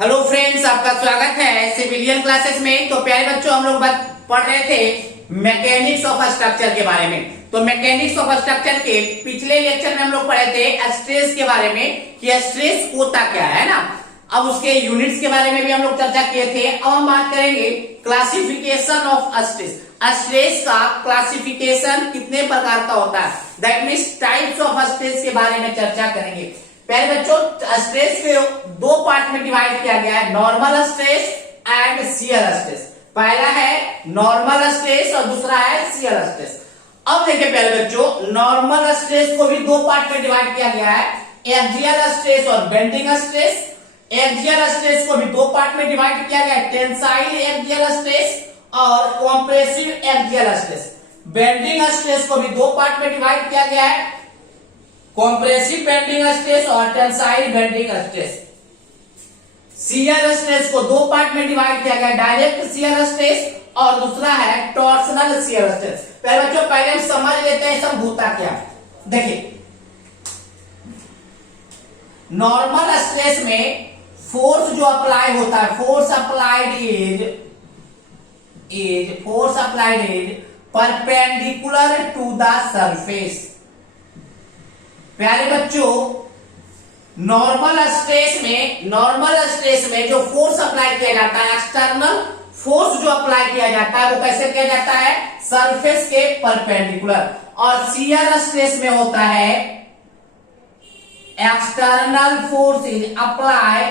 Hello friends, आपका स्वागत है सिविलियन क्लासेस में। तो प्यारे बच्चों, हम लोग पढ़ रहे थे मैकेनिक्स ऑफ स्ट्रक्चर के बारे में। तो मैकेनिक्स ऑफ स्ट्रक्चर के पिछले लेक्चर में हम लोग पढ़े थे स्ट्रेस के बारे में कि स्ट्रेस होता क्या है ना। अब उसके यूनिट्स के बारे में भी हम लोग चर्चा किए थे। अब हम बात करेंगे क्लासिफिकेशन ऑफ स्ट्रेस। स्ट्रेस का क्लासिफिकेशन कितने प्रकार का होता है, that means types of stress के बारे में चर्चा करेंगे। पहले बच्चों, स्ट्रेस के दो पार्ट में डिवाइड किया गया है, normal stress and shear stress. पहला है नॉर्मल स्ट्रेस और दूसरा है शियर स्ट्रेस। अब देखिए पहले बच्चों, नॉर्मल स्ट्रेस को भी दो पार्ट में डिवाइड किया गया है, एक्सियल स्ट्रेस और बेंडिंग स्ट्रेस। एक्सियल स्ट्रेस को भी दो पार्ट में डिवाइड किया गया है, टेंसाइल एक्सियल स्ट्रेस और compressive axial stress. Bending stress को भी दो पार्ट में डिवाइड किया गया है, कॉम्प्रेसिव बेंडिंग स्ट्रेस और tensile bending stress. Shear stress को दो पार्ट में डिवाइड किया गया, डायरेक्ट शियर स्ट्रेस और दूसरा है टॉर्सनल शियर स्ट्रेस। पहले बच्चों, पहले हम समझ लेते हैं सब होता क्या। देखिए, नॉर्मल स्ट्रेस में फोर्स जो अप्लाई होता है, force applied is perpendicular to the surface. प्यारे बच्चों, नॉर्मल स्ट्रेस में जो फोर्स अप्लाई किया जाता है, एक्सटर्नल फोर्स जो अप्लाई किया जाता है, वो कैसे किया जाता है, सरफेस के परपेंडिकुलर। और शियर स्ट्रेस में होता है external force is apply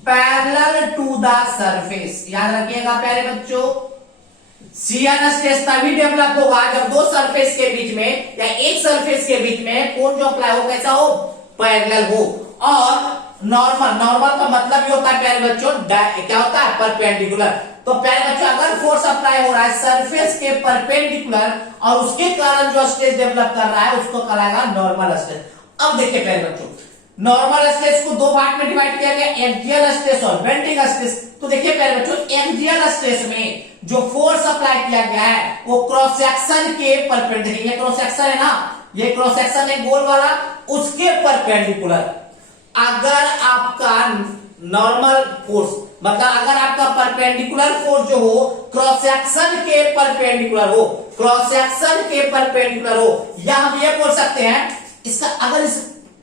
parallel to the surface. याद रखिएगा प्यारे बच्चों, शियर स्ट्रेस तभी डेवलप होगा जब दो सरफेस के बीच में या एक सरफेस के बीच में फोर्स जो अप्लाई हो कैसा हो, पैरेलल हो। और नॉर्मल का मतलब ये होता है प्यारे बच्चों, क्या होता है, परपेंडिकुलर। तो प्यारे बच्चों, अगर फोर्स अप्लाई हो रहा है सरफेस के परपेंडिकुलर और उसके कारण जो स्ट्रेस डेवलप कर रहा है उसको कहलाएगा नॉर्मल स्ट्रेस। अब देखिए प्यारे बच्चों, नॉर्मल स्ट्रेस को दो पार्ट में डिवाइड किया गया, एक्सियल स्ट्रेस और बेंडिंग स्ट्रेस। तो देखिए प्यारे बच्चों, एक्सियल स्ट्रेस में जो फोर्स अप्लाई किया गया है वो क्रॉस सेक्शन के परपेंडिकुलर, ये क्रॉस सेक्शन है ना, ये क्रॉस सेक्शन है गोल वाला, उसके परपेंडिकुलर। अगर आपका नॉर्मल फोर्स मतलब अगर आपका परपेंडिकुलर फोर्स जो हो क्रॉस सेक्शन के परपेंडिकुलर हो, क्रॉस सेक्शन के परपेंडिकुलर हो, या हम ये बोल सकते हैं इसका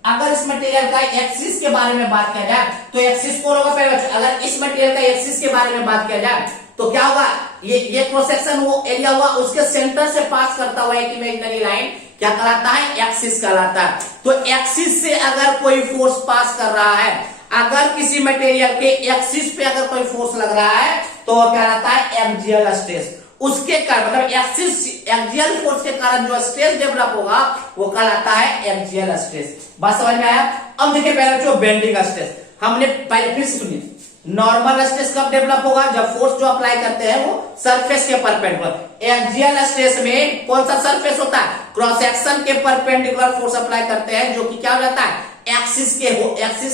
अगर इस मटेरियल का एक्सिस के बारे में बात किया जाए तो एक्सिस कौन होगा पहले बच्चों, अगर इस मटेरियल का एक्सिस के बारे में बात किया जाए तो क्या होगा, ये क्रॉस सेक्शन वो एरिया हुआ, उसके सेंटर से पास करता हुआ एक इमेजिनरी लाइन क्या कहलाता है, एक्सिस कहलाता है। तो एक्सिस से अगर कोई फोर्स पास कर रहा है, अगर किसी मटेरियल के एक्सिस पे अगर कोई फोर्स लग रहा है तो वो कहलाता है एक्सियल स्ट्रेस। उसके कारण मतलब एक्सियल फोर्स के कारण जो स्ट्रेस डेवलप होगा वो कहलाता है एक्सियल स्ट्रेस। बात समझ में आया। अब देखिए पहले बच्चों, बेंडिंग स्ट्रेस हमने पहले फिर से सुनिए। नॉर्मल स्ट्रेस कब डेवलप होगा, जब फोर्स जो अप्लाई करते हैं वो सरफेस के परपेंडिकुलर। एक्सियल स्ट्रेस में कौन सा सरफेस होता है, क्रॉस सेक्शन के परपेंडिकुलर फोर्स अप्लाई करते हैं, जो कि क्या हो जाता है, एक्सिस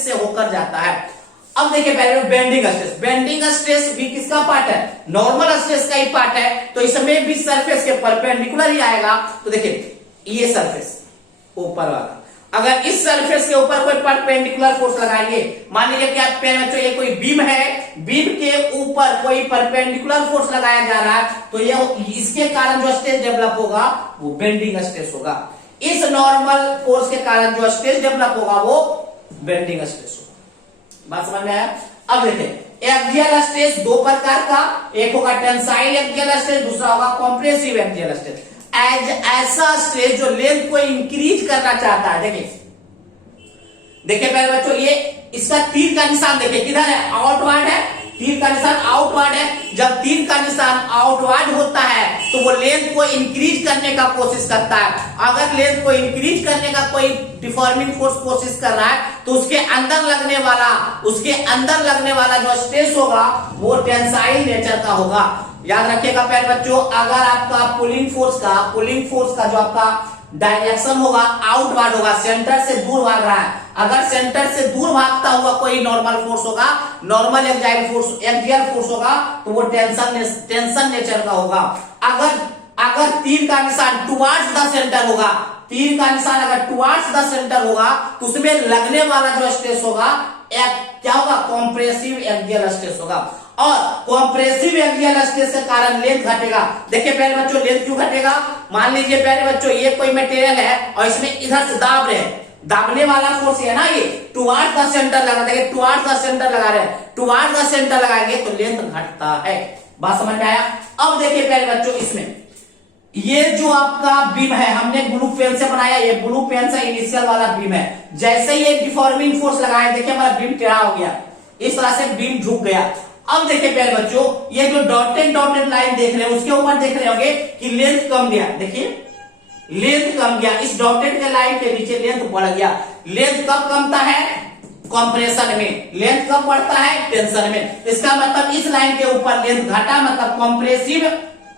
से होकर जाता है। अब देखिए पहले बेंडिंग स्ट्रेस। बेंडिंग स्ट्रेस भी किसका पार्ट है, नॉर्मल स्ट्रेस का ही पार्ट है, तो इसमें भी सरफेस के परपेंडिकुलर ही आएगा। तो देखिए ये सरफेस ऊपर वाला, अगर इस सरफेस के ऊपर कोई परपेंडिकुलर फोर्स लगाएंगे, मान लीजिए कि आप बच्चों ये कोई बीम है, बीम के ऊपर कोई परपेंडिकुलर फोर्स लगाया जा रहा है, तो ये इसके कारण जो स्ट्रेस डेवलप होगा वो बेंडिंग स्ट्रेस होगा। इस नॉर्मल फोर्स के कारण जो स्ट्रेस डेवलप होगा वो बेंडिंग स्ट्रेस होगा। बात समझ में आया। अब देखिए एक्सियल स्ट्रेस दो प्रकार का, एक होगा टेंसाइल एक्सियल स्ट्रेस, दूसरा होगा कॉम्प्रेसिव एक्सियल स्ट्रेस। ऐसा स्ट्रेस जो लेंथ को इंक्रीज करना चाहता है। देखिए पहले बच्चों, ये इसका तीर का निशान देखिए किधर है, आउटवर्ड है, तीर का निशान आउटवर्ड है। जब तीर का निशान आउटवर्ड होता है तो वो लेंथ को इंक्रीज करने का कोशिश करता है। अगर लेंथ को इंक्रीज करने का कोई डिफॉर्मिंग फोर्स कोशिश कर रहा है तो उसके अंदर लगने वाला जो स्ट्रेस होगा वो टेंसाइल नेचर का होगा। याद रखिएगा प्यारे बच्चों, अगर आपका पुलिंग फोर्स का जो आपका डायरेक्शन होगा आउटवर्ड होगा, सेंटर से दूर भाग रहा है, अगर सेंटर से दूर भागता हुआ कोई नॉर्मल फोर्स होगा, नॉर्मल एक्सियल फोर्स होगा, तो वो टेंशन नेचर का होगा। अगर तीर का निशान टुवर्ड्स द सेंटर होगा, तीर का निशान अगर टुवर्ड्स द सेंटर होगा तो उसमें लगने वाला जो स्ट्रेस होगा क्या होगा, कॉम्प्रेसिव एक्सियल स्ट्रेस होगा। और कॉम्प्रेसिव एक्सियल स्ट्रेस के कारण लेंथ घटेगा। देखिए प्यारे बच्चों, लेंथ क्यों घटेगा? मान लीजिए प्यारे बच्चों, ये कोई मटेरियल है और इसमें इधर से दाब रहे हैं, दाबने वाला फोर्स है ना, ये टुवर्ड्स द सेंटर लगा, देखिए टुवर्ड्स द सेंटर लगा रहे हैं, टुवर्ड्स द सेंटर लगाएंगे तो लेंथ घटता है। बात समझ में आया? अब देखिए प्यारे बच्चों, इसमें ये जो आपका बीम है हमने ब्लू पेन से बनाया, ये ब्लू पेन से इनिशियल वाला बीम है। जैसे ही एक डिफॉर्मिंग फोर्स लगाया, देखिए हमारा बीम टेढ़ा हो गया, इस तरह से बीम झुक गया। अब देखिए प्यारे बच्चों, ये जो डॉटेड डॉटेड लाइन देख रहे हैं उसके ऊपर देख रहे होंगे कि लेंथ कम गया। देखिए लेंथ कम गया, इस डॉटेड के लाइन के नीचे लेंथ बढ़ गया। लेंथ कब कमता है? कंप्रेशन में। लेंथ कब बढ़ता है? टेंशन में। इसका मतलब इस लाइन के ऊपर लेंथ घटा, मतलब कॉम्प्रेसिव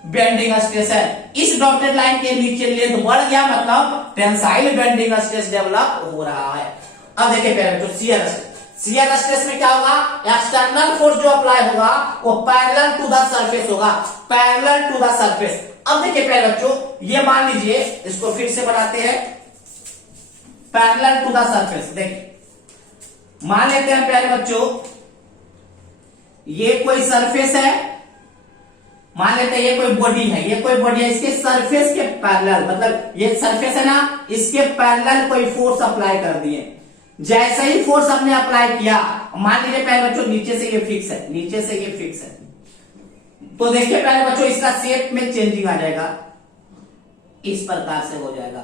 बेंडिंग स्ट्रेस है। इस डॉटेड लाइन के नीचे लेंथ बढ़ गया, मतलब टेंसाइल बेंडिंग स्ट्रेस डेवलप हो रहा है। अब देखिए प्यारे बच्चों, शियर स्ट्रेस। शियर स्ट्रेस में क्या होगा? एक्सटर्नल फोर्स जो अप्लाई होगा वो पैरेलल टू द सरफेस होगा, पैरेलल टू द सरफेस। अब देखिए प्यारे बच्चों, ये मान लीजिए, इसको फिर से बनाते हैं, पैरेलल टू द सरफेस। देखिए मान लेते हैं प्यारे बच्चों, ये कोई सरफेस है, मान लेते हैं ये कोई बॉडी है, ये कोई बॉडी है, इसके सरफेस के पैरेलल, मतलब ये सरफेस है ना, इसके पैरेलल कोई फोर्स अप्लाई कर दिए। जैसे ही फोर्स हमने अप्लाई किया, मान लीजिए प्यारे बच्चों नीचे से ये फिक्स है, नीचे से ये फिक्स है, तो देखिए प्यारे बच्चों इसका शेप में चेंजिंग आ जाएगा, इस प्रकार से हो जाएगा,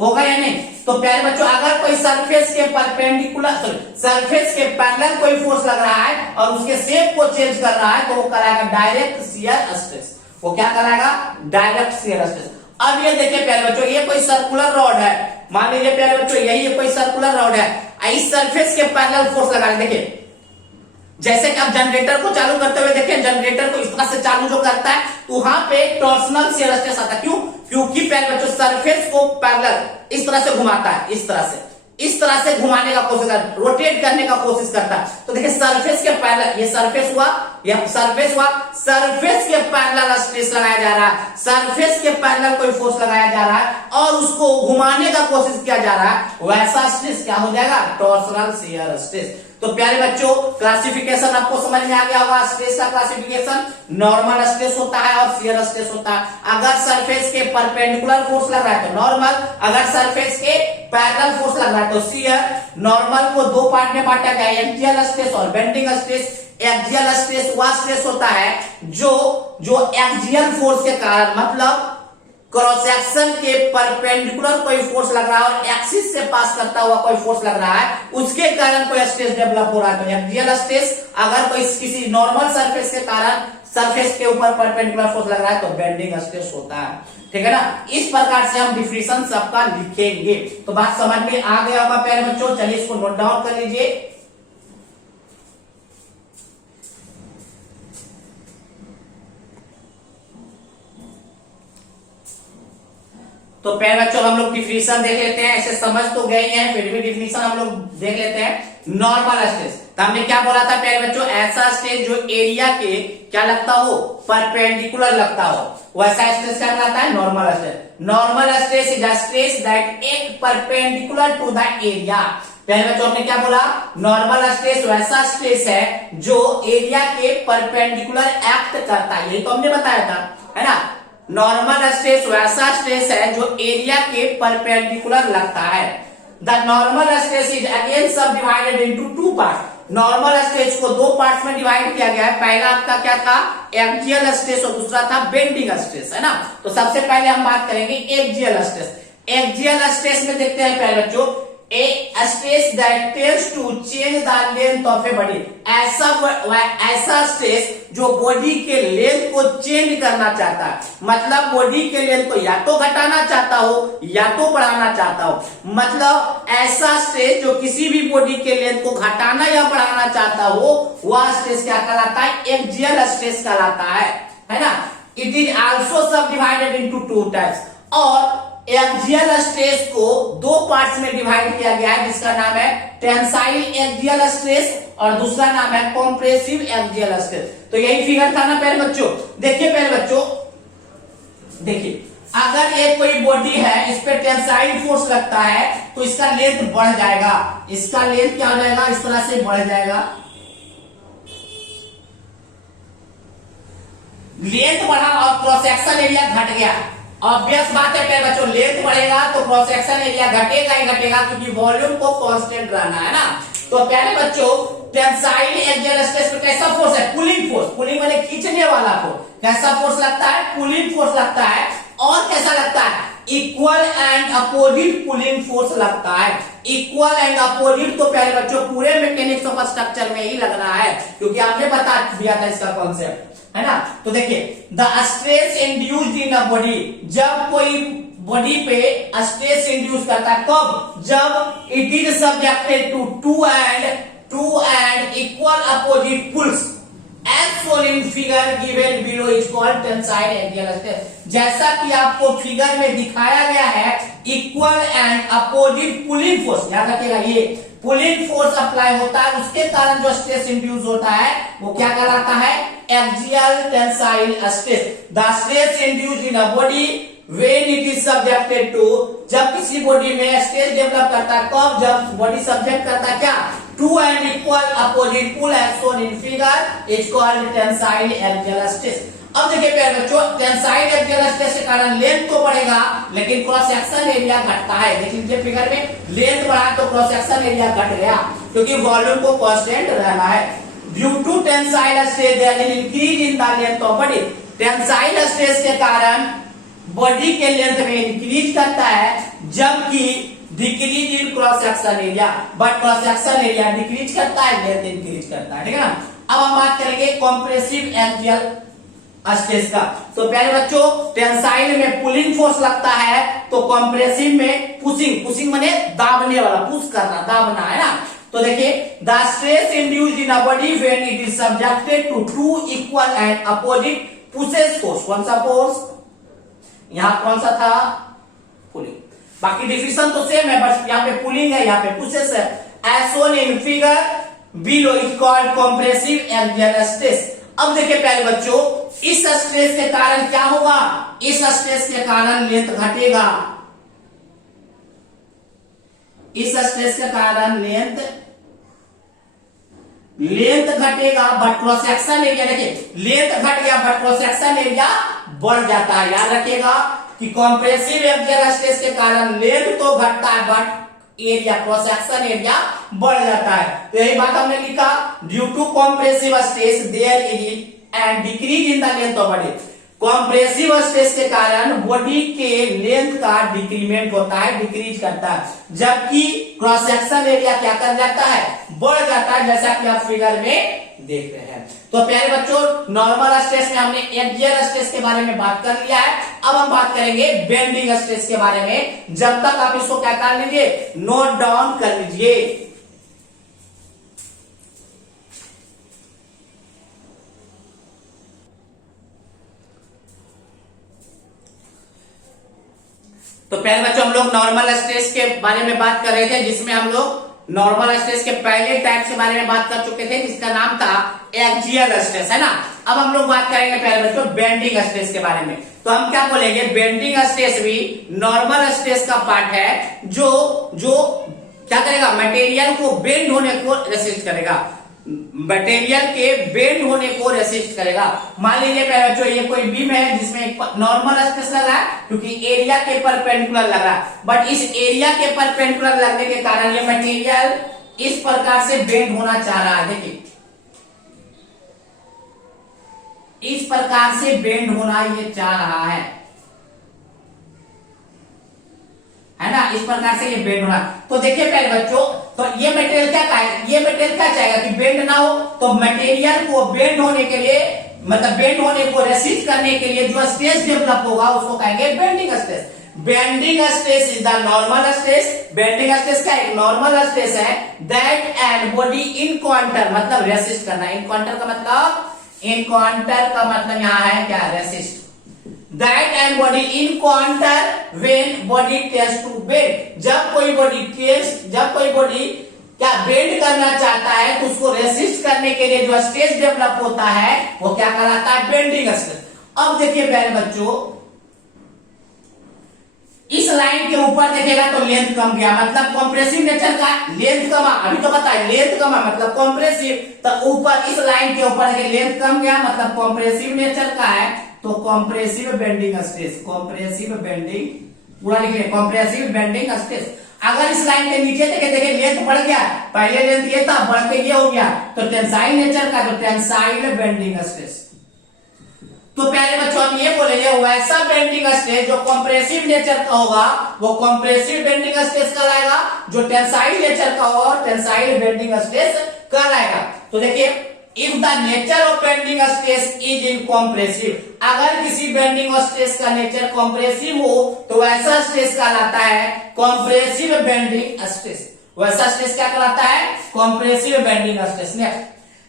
होगा या नहीं? तो प्यारे बच्चों, अगर कोई सरफेस के परपेंडिकुलर, सरफेस के पैरेलल कोई फोर्स लग रहा है और उसके शेप को चेंज कर रहा है, तो वो कराएगा डायरेक्ट शियर स्ट्रेस। वो क्या कराएगा? Direct shear stress. अब ये देखिए प्यारे बच्चों, ये कोई सर्कुलर रॉड है, मान लीजिए प्यारे बच्चों यही कोई सर्कुलर रॉड है, इस सरफेस के पैरेलल फोर्स लगा रहे। देखिए जैसे कि आप जनरेटर को चालू करते हुए देखिए, जनरेटर को इस तरह से चालू जो करता है तो वहां पे टॉर्सनल शियर स्ट्रेस आता है। क्यों? क्योंकि प्यारे बच्चों सरफेस को पैरेलल इस तरह से घुमाता है, इस तरह से घुमाने का कोशिश करता है, रोटेट करने का कोशिश करता है। तो देखिए सरफेस के पैरेलल, ये सरफेस हुआ, ये सरफेस हुआ, सरफेस के पैरेलल स्ट्रेस लगाया जा रहा है, सरफेस के पैरेलल कोई फोर्स लगाया जा रहा है और उसको घुमाने का कोशिश किया जा रहा है, वैसा स्ट्रेस क्या हो जाएगा? Torsional shear stress. तो प्यारे बच्चों, क्लासिफिकेशन आपको समझ में आ गया होगा। स्ट्रेस का क्लासिफिकेशन, नॉर्मल स्ट्रेस होता है और शियर स्ट्रेस होता है। अगर सरफेस के परपेंडिकुलर फोर्स लग रहा है तो नॉर्मल, अगर सरफेस के पैरेलल फोर्स लग रहा है तो शियर। नॉर्मल को दो पार्ट में बांटा गया, एक्सियल स्ट्रेस और बेंडिंग स्ट्रेस। एक्सियल स्ट्रेस वह स्ट्रेस होता है जो एक्सियल फोर्स के कारण, मतलब क्रॉस सेक्शन के परपेंडिकुलर कोई फोर्स लग रहा है और एक्सिस से पास करता हुआ कोई फोर्स लग रहा है, उसके कारण कोई स्ट्रेस डेवलप हो रहा है तो एक्सियल स्ट्रेस। अगर कोई किसी नॉर्मल सरफेस के कारण, सरफेस के ऊपर परपेंडिकुलर फोर्स लग रहा है तो बेंडिंग स्ट्रेस होता है। ठीक है ना? इस प्रकार से हम डिफिनेशन सबका लिखेंगे। तो बात समझ में आ गया होगा प्यारे बच्चों, चलिए इसको नोट डाउन कर लीजिए। तो प्यारे बच्चों हम लोग डिफिनेशन देख लेते हैं, ऐसे समझ तो गए हैं, फिर भी डिफिनेशन हम लोग देख लेते हैं। नॉर्मल स्ट्रेस, तो हमने क्या बोला था प्यारे बच्चों? ऐसा स्ट्रेस जो एरिया के क्या लगता हो? परपेंडिकुलर लगता हो, वैसा स्ट्रेस क्या कहलाता है? Normal stress. Normal stress is a stress that एक परपेंडिकुलर टू द एरिया। प्यारे बच्चों हमने क्या बोला? नॉर्मल स्ट्रेस वैसा स्ट्रेस है जो एरिया के परपेंडिकुलर एक्ट करता है, यही तो हमने बताया था, है ना? नॉर्मल स्ट्रेस वैसा स्ट्रेस है जो एरिया के परपेंडिकुलर लगता है। The normal stress is again सब divided into two part. Normal stress को दो पार्ट्स में डिवाइड किया गया है। पहला आपका क्या था? एक्सियल स्ट्रेस और दूसरा था बेंडिंग स्ट्रेस, है ना? तो सबसे पहले हम बात करेंगे एक्सियल स्ट्रेस। एक्सियल स्ट्रेस में देखते हैं प्यारे बच्चों, a stress that tends to change the length of a body. ऐसा स्ट्रेस जो बॉडी के लेंथ को चेंज करना चाहता है, मतलब बॉडी के लेंथ को या तो घटाना चाहता हो या तो बढ़ाना चाहता हो। मतलब ऐसा स्ट्रेस जो किसी भी बॉडी के लेंथ को घटाना या बढ़ाना चाहता हो, वह स्ट्रेस क्या कहलाता है? एक्सियल स्ट्रेस कहलाता है ना? It is also sub divided into two types. और एक्सियल स्ट्रेस को दो पार्ट्स में डिवाइड किया गया है, जिसका नाम है टेंसाइल एक्सियल स्ट्रेस और दूसरा नाम है कॉम्प्रेसिव एक्सियल स्ट्रेस। तो यही फिगर था ना प्यारे बच्चों। देखिए प्यारे बच्चों, देखिए अगर ये कोई बॉडी है, इस पे टेंसाइल फोर्स लगता है तो इसका लेंथ बढ़ जाएगा, इसका लेंथ क्या हो जाएगा, इस तरह से बढ़ जाएगा। लेंथ बढ़ा और क्रॉस सेक्शन एरिया घट गया। ऑब्वियस बात है प्यारे बच्चों, लेंथ बढ़ेगा तो क्रॉस सेक्शन एरिया घटेगा ही घटेगा, क्योंकि वॉल्यूम को कांस्टेंट रहना है ना। तो प्यारे बच्चों, टेंसाइल एक्सियल स्ट्रेस पे कैसा फोर्स है, पुलिंग फोर्स, पुलिंग माने खींचने वाला फोर्स। कैसा फोर्स लगता है, पुलिंग फोर्स लगता है। और कैसा लगता है, equal and opposite pulling force लगता है। इक्वल एंड अपोजिट तो प्यारे बच्चों पूरे मैकेनिक्स ऑफ स्ट्रक्चर में ही लगना है, क्योंकि आपने बता दिया था इसका कॉन्सेप्ट, है ना। तो देखिए, the stress induced in a body, जब कोई बॉडी पे स्ट्रेस इंड्यूस करता है, कब, जब it is subjected to two and equal opposite pulls as shown in figure given below is called tensile axial stress। जैसा कि आपको फिगर में दिखाया गया है, equal and opposite pulling force, याद रखिएगा, ये पुलिंग फोर्स अप्लाई होता है, उसके कारण जो स्ट्रेस इंड्यूस होता है वो क्या कहलाता है, axial tensile stress. The stress induced in a body when it is subjected to, जब किसी बॉडी में स्ट्रेस डेवलप करता है, कब, जब बॉडी सब्जेक्ट करता है क्या, two and equal opposite pull as shown in figure is called tensile axial stress. अब देखिए प्यारे बच्चों, टेंसाइल एक्सियल स्ट्रेस के कारण लेंथ तो बढ़ेगा लेकिन क्रॉस सेक्शन एरिया घटता है। देख लीजिए फिगर में, लेंथ बढ़ा तो क्रॉस सेक्शन एरिया घट गया, क्योंकि वॉल्यूम को कांस्टेंट रहना है। Due to tensile stress there is increase in the length of body. Tensile stress के कारण बॉडी के लेंथ में इंक्रीज करता है, जबकि decrease in cross section area, but cross section area decrease करता है, लेंथ इंक्रीज करता है, ठीक है ना। अब हम बात करेंगे कॉम्प्रेसिव एक्सियल स्ट्रेस का। तो प्यारे बच्चों, टेंसाइल में पुलिंग फोर्स लगता है, तो कॉम्प्रेसिव में पुशिंग, पुशिंग माने दाबने वाला, पुश करना, दाबना, है ना। तो देखिए, the stress induced in a body when it is subjected to two equal and opposite pushes force. कौन सा फोर्स, यहां कौन सा था, पुलिंग। बाकी डिफिनेशन तो सेम है, बस यहाँ पे पुलिंग है, यहाँ पे पुशेस है। As shown in figure below is called compressive axial stress. अब देखिए प्यारे बच्चों, इस स्ट्रेस के कारण क्या होगा, इस स्ट्रेस के कारण लेंथ घटेगा, इस स्ट्रेस के कारण लेंथ घटेगा, बट क्रॉस सेक्शन एरिया, देखिए लेंथ घट गया बट क्रॉस सेक्शन एरिया बढ़ जाता है। याद रखिएगा कि कॉम्प्रेसिव एक्सियल स्ट्रेस के कारण लेंथ तो घटता है but area, cross section area बढ़ जाता है। तो यही बात हमने लिखा, due to compressive stress there is and decrease in the length of body. Compressive stress के कारण बॉडी के लेंथ का डिक्रीमेंट होता है, डिक्रीज करता है, जबकि क्रॉस सेक्शन एरिया क्या कर जाता है, बढ़ जाता है, जैसा कि आप फिगर में देख रहे हैं। तो प्यारे बच्चों, नॉर्मल स्ट्रेस में हमने एक्सियल स्ट्रेस के बारे में बात कर लिया है। अब हम बात करेंगे बेंडिंग स्ट्रेस के बारे में। जब तक आप इसको क्या कर लीजिए, नोट डाउन कर लीजिए। तो प्यारे बच्चों, हम लोग नॉर्मल स्ट्रेस के बारे में बात कर रहे थे, जिसमें हम लोग नॉर्मल स्ट्रेस के पहले टाइप के बारे में बात कर चुके थे, जिसका नाम था एक्सियल स्ट्रेस, है ना। अब हम लोग बात करेंगे प्यारे बच्चों बेंडिंग स्ट्रेस के बारे में। तो हम क्या बोलेंगे, बेंडिंग स्ट्रेस भी नॉर्मल स्ट्रेस का पार्ट है, जो क्या करेगा, मटेरियल को बेंड होने को रेसिस्ट करेगा, मटेरियल के बेंड होने को रेसिस्ट करेगा। मान लीजिए प्यारे बच्चों, ये कोई बीम है जिसमें नॉर्मल स्ट्रेस लग रहा है, क्योंकि एरिया के परपेंडिकुलर लग रहा है, बट इस एरिया के परपेंडिकुलर लगने के कारण ये मटेरियल इस प्रकार से बेंड होना चाह रहा है। देखिए, इस प्रकार से बेंड होना ये चाह रहा है ना, इस प्रकार से ये बेंड होना। तो देखिए प्यारे बच्चों, तो ये मटेरियल क्या है, ये मटेरियल क्या चाहेगा कि बेंड ना हो, तो मटेरियल को बेंड होने के लिए, मतलब बेंड होने को रेसिस्ट करने के लिए जो स्ट्रेस डेवलप होगा उसको कहेंगे bending stress. Bending stress is the normal stress. Bending stress का एक नॉर्मल स्ट्रेस है दैट एंड बॉडी इनकाउंटर, मतलब रेसिस्ट करना। इनकाउंटर का मतलब यहाँ है क्या, resist. That and body encounter when body test to bend. जब कोई बॉडी क्या बेंड करना चाहता है तो उसको रेसिस्ट करने के लिए जो स्ट्रेस डेवलप होता है वो क्या कहलाता है, बेंडिंग स्ट्रेस। अब देखिए प्यारे बच्चों, लाइन के ऊपर देखेगा तो लेंथ कम गया, मतलब कॉम्प्रेसिव नेचर का लेंथ कमा, अभी तो पता है लेंथ कमा मतलब कॉम्प्रेसिव, तो ऊपर इस लाइन के ऊपर देखिए लेंथ कम गया मतलब कॉम्प्रेसिव नेचर का है, तो compressive bending stress, compressive bending पूरा लिख लें, कॉम्प्रेसिव बेंडिंग स्ट्रेस। अगर इस लाइन के नीचे देखिए लेंथ बढ़ गया, पहले लेंथ ये था बढ़ के ये हो गया, तो टेंसाइल नेचर का, तो टेंसाइल बेंडिंग स्ट्रेस। तो प्यारे बच्चों हम ये बोलेंगे वैसा बेंडिंग स्ट्रेस जो कॉम्प्रेसिव नेचर का होगा वो कॉम्प्रेसिव बेंडिंग स्ट्रेस कहलाएगा, जो टेंसाइल नेचर का होगा टेंसाइल बेंडिंग स्ट्रेस कहलाएगा। तो देखिए if the nature of bending stress is in compressive, अगर किसी बेंडिंग स्ट्रेस का नेचर कॉम्प्रेसिव हो तो वैसा स्ट्रेस कहलाता है कॉम्प्रेसिव बेंडिंग स्ट्रेस, वैसा स्ट्रेस क्या कहलाता है compressive bending stress. Next,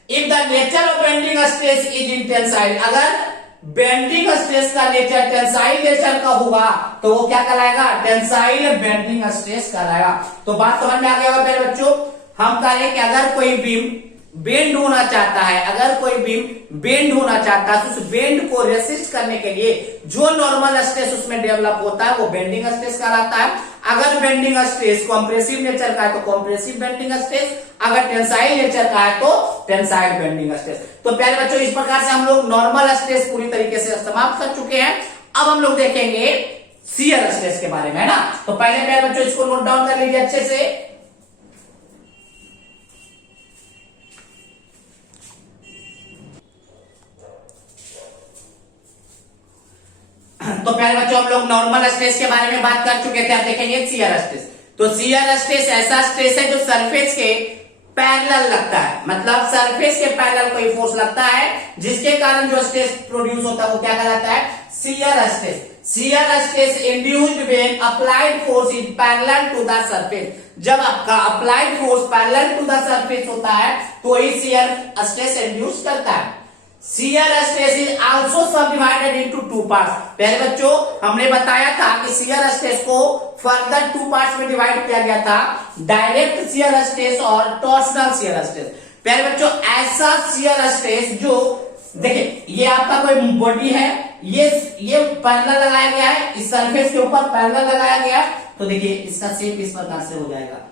if the nature of bending stress is in tensile, अगर बेंडिंग स्ट्रेस का नेचर टेंसाइल नेचर का होगा तो वो क्या कहलाएगा टेंसाइल बेंडिंग स्ट्रेस कहलाएगा। तो बात समझ में आ गया होगा पहले बच्चों, हम कह रहे हैं कि अगर कोई बीम बेंड होना चाहता है, अगर कोई बीम बेंड होना चाहता है तो उस बेंड को रेसिस्ट करने के लिए जो नॉर्मल स्ट्रेस उसमें डेवलप होता है वो बेंडिंग स्ट्रेस कहलाता है। अगर बेंडिंग स्ट्रेस कॉम्प्रेसिव नेचर का है तो कॉम्प्रेसिव बेंडिंग स्ट्रेस, अगर टेंसाइल नेचर का है तो टेंसाइल बेंडिंग स्ट्रेस। तो प्यारे बच्चों इस प्रकार से हम लोग नॉर्मल स्ट्रेस पूरी तरीके से समाप्त कर चुके हैं। अब हम लोग देखेंगे शियर स्ट्रेस के बारे में, है ना। तो पहले प्यारे बच्चों इसको नोट डाउन कर लीजिए अच्छे से। तो प्यारे बच्चों हम लोग नॉर्मल स्ट्रेस के बारे में बात कर चुके थे, अब देखेंगे शियर स्ट्रेस। तो शियर स्ट्रेस ऐसा स्ट्रेस है जो सरफेस के पैरेलल लगता है, मतलब सरफेस के पैरेलल कोई फोर्स लगता है जिसके कारण जो स्ट्रेस प्रोड्यूस होता है वो क्या कहलाता है shear stress. Shear stress induced when applied force is parallel to the surface, जब आपका applied force parallel to the surface होता है तो ही शियर स्ट्रेस इंड्यूस करता है। Shear stress is also sub divided into two parts. पहले बच्चों हमने बताया था कि शियर स्ट्रेस को फर्दर टू पार्ट्स में डिवाइड किया गया था, डायरेक्ट शियर स्ट्रेस और टॉर्सनल शियर स्ट्रेस। पहले बच्चों ऐसा शियर स्ट्रेस जो देखिए ये आपका कोई बॉडी है, ये पैरेलल लगाया गया है, इस सरफेस के ऊपर पैरेलल लगाया गया है, तो देखिए इसका शेप इस प्रकार से हो जाएगा,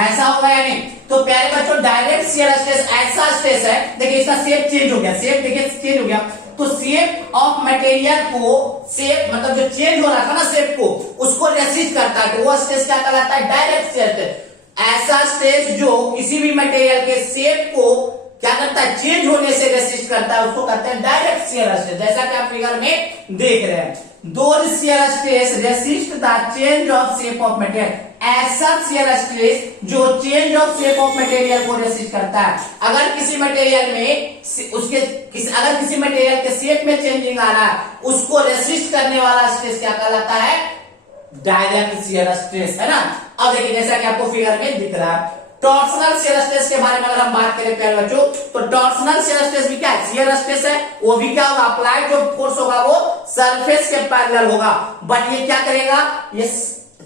ऐसा होगा या नहीं। तो प्यारे बच्चों डायरेक्ट शियर स्ट्रेस ऐसा स्ट्रेस है, देखिए इसका शेप चेंज हो गया, शेप देखिए चेंज हो गया, तो शेप ऑफ मटेरियल को, शेप मतलब जो चेंज हो रहा था ना शेप को, उसको रेसिस्ट करता है, तो वो स्ट्रेस क्या कहलाता है डायरेक्ट शियर स्ट्रेस। ऐसा स्ट्रेस जो किसी भी मटेरियल के शेप को क्या करता है चेंज होने से रेसिस्ट करता है उसको कहते हैं डायरेक्ट शियर स्ट्रेस, जैसा कि आप फिगर में देख रहे हैं। Those shear stress resist the change of shape of material, ऐसा शियर स्ट्रेस जो change of shape of material को रेसिस्ट करता है। अगर किसी मटेरियल में अगर किसी मटेरियल के शेप में चेंजिंग आ रहा है उसको रेसिस्ट करने वाला स्ट्रेस क्या कहलाता है डायरेक्ट शियर स्ट्रेस, है ना। अब देखिए जैसा कि आपको फिगर में दिख रहा है, टॉर्सनल शियर स्ट्रेस के बारे में अगर हम बात करें प्यारे बच्चों, तो टॉर्सनल शियर स्ट्रेस भी क्या है शियर स्ट्रेस है, वो भी क्या होगा अप्लाइड जो फोर्स होगा वो सरफेस के पैरेलल होगा, बट ये क्या करेगा ये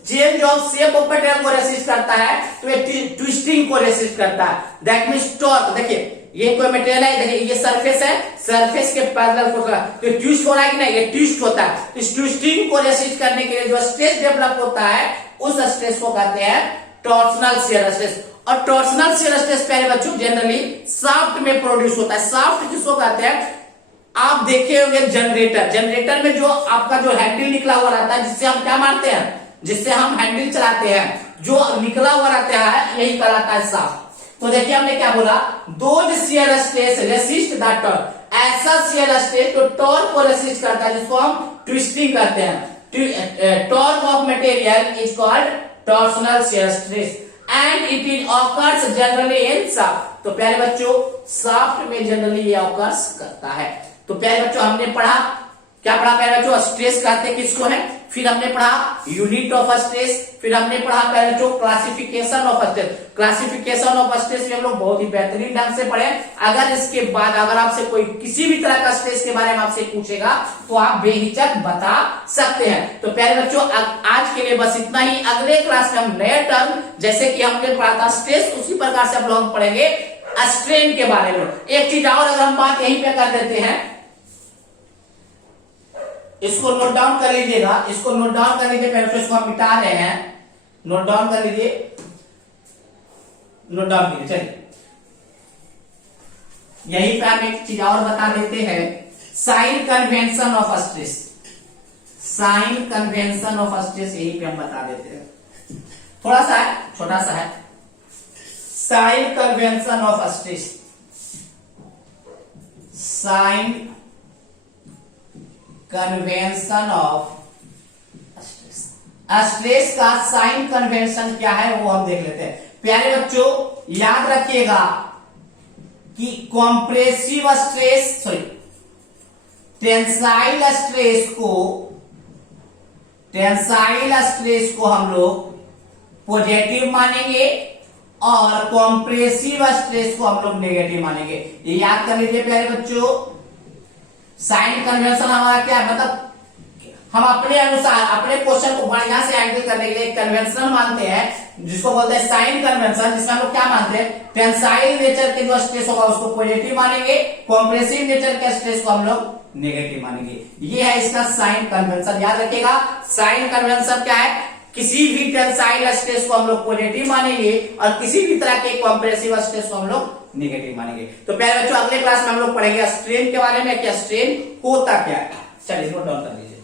change of shape of material को रेसिस्ट करता है, तो ये ट्विस्टिंग को रेसिस्ट करता है। दैट मींस टॉर्क, देखिए ये कोई मटेरियल है, देखिए ये सरफेस है, सरफेस के पैरेलल फोर्स होगा, तो ट्विस्ट हो रहा है कि नहीं ये ट्विस्ट होता है, इस ट्विस्टिंग को रेसिस्ट करने के लिए जो स्ट्रेस डेवलप होता है उस स्ट्रेस को कहते हैं टॉर्सनल शियर स्ट्रेस। और टॉर्सनल शियर स्ट्रेस प्यारे बच्चों जनरली शाफ्ट में प्रोड्यूस होता है। शाफ्ट किसको कहते हैं, आप देखे होंगे जनरेटर, जनरेटर में जो आपका जो हैंडल निकला हुआ रहता है जिससे हम क्या मारते हैं, जिससे हम हैंडल चलाते हैं, जो निकला हुआ रहता है यही कहलाता है शाफ्ट। तो देखिए हमने क्या बोला, those shear stress resist the torque, ऐसा शियर स्ट्रेस जो टॉर्क को रेसिस्ट करता है जिसको हम ट्विस्टिंग कहते हैं। Torque of material is called torsional shear stress and it is occurs generally in shaft. तो प्यारे बच्चों शाफ्ट में जनरली ये ऑकर्स करता है। तो प्यारे बच्चों हमने पढ़ा, क्या पढ़ा प्यारे बच्चों, स्ट्रेस कहते किसको है, फिर हमने पढ़ा यूनिट ऑफ स्ट्रेस, फिर हमने पढ़ा प्यारे बच्चों classification of stress. Classification of stress में हम लोग बहुत ही बेहतरीन ढंग से पढ़े। अगर इसके बाद अगर आपसे कोई किसी भी तरह का स्ट्रेस के बारे में आपसे पूछेगा तो आप बेहिचक बता सकते हैं। तो प्यारे बच्चों आज के लिए बस इतना ही, अगले क्लास में हम नए टर्म जैसे कि हमने पढ़ा था स्ट्रेस उसी प्रकार से हम लोग पढ़ेंगे स्ट्रेन के बारे में। एक चीज और अगर हम बात यहीं पे कर देते हैं इसको नोट डाउन कर लीजिएगा, इसको नोट डाउन कर लीजिए, पहले तो इसको हम मिटा रहे हैं, नोट डाउन कर लीजिए, नोट डाउन कीजिए। चलिए यही पे हम एक चीज और बता देते हैं, sign convention of stress, sign convention of stress यही पे हम बता देते हैं, थोड़ा सा है, छोटा सा है, sign convention of stress, sign convention of stress, stress का साइन कन्वेंशन क्या है वो हम देख लेते हैं। प्यारे बच्चों याद रखिएगा कि compressive stress, sorry tensile stress को, टेंसाइल स्ट्रेस को हम लोग पॉजिटिव मानेंगे और कॉम्प्रेसिव स्ट्रेस को हम लोग नेगेटिव मानेंगे। ये याद कर लीजिए प्यारे बच्चों। साइन कन्वेंशन हमारा क्या है, मतलब हम अपने अनुसार अपने क्वेश्चन को बढ़िया से हैंडल करने के लिए कन्वेंशन मानते हैं जिसको बोलते हैं साइन कन्वेंशन, जिसमें हम लोग क्या मानते हैं, टेंसाइल नेचर के जो स्ट्रेस होगा उसको पॉजिटिव मानेंगे, कॉम्प्रेसिव नेचर के स्ट्रेस को हम लोग नेगेटिव मानेंगे। ये है इसका साइन कन्वेंशन, याद रखिएगा। साइन कन्वेंशन क्या है, किसी भी टेंसाइल स्ट्रेस को हम लोग पॉजिटिव मानेंगे और किसी भी तरह के कॉम्प्रेसिव स्ट्रेस को हम लोग नेगेटिव मानेंगे। तो प्यारे बच्चों अगले क्लास में हम लोग पढ़ेंगे स्ट्रेन के बारे में, क्या स्ट्रेन होता क्या है। चलिए नोट डाउन कर लीजिए।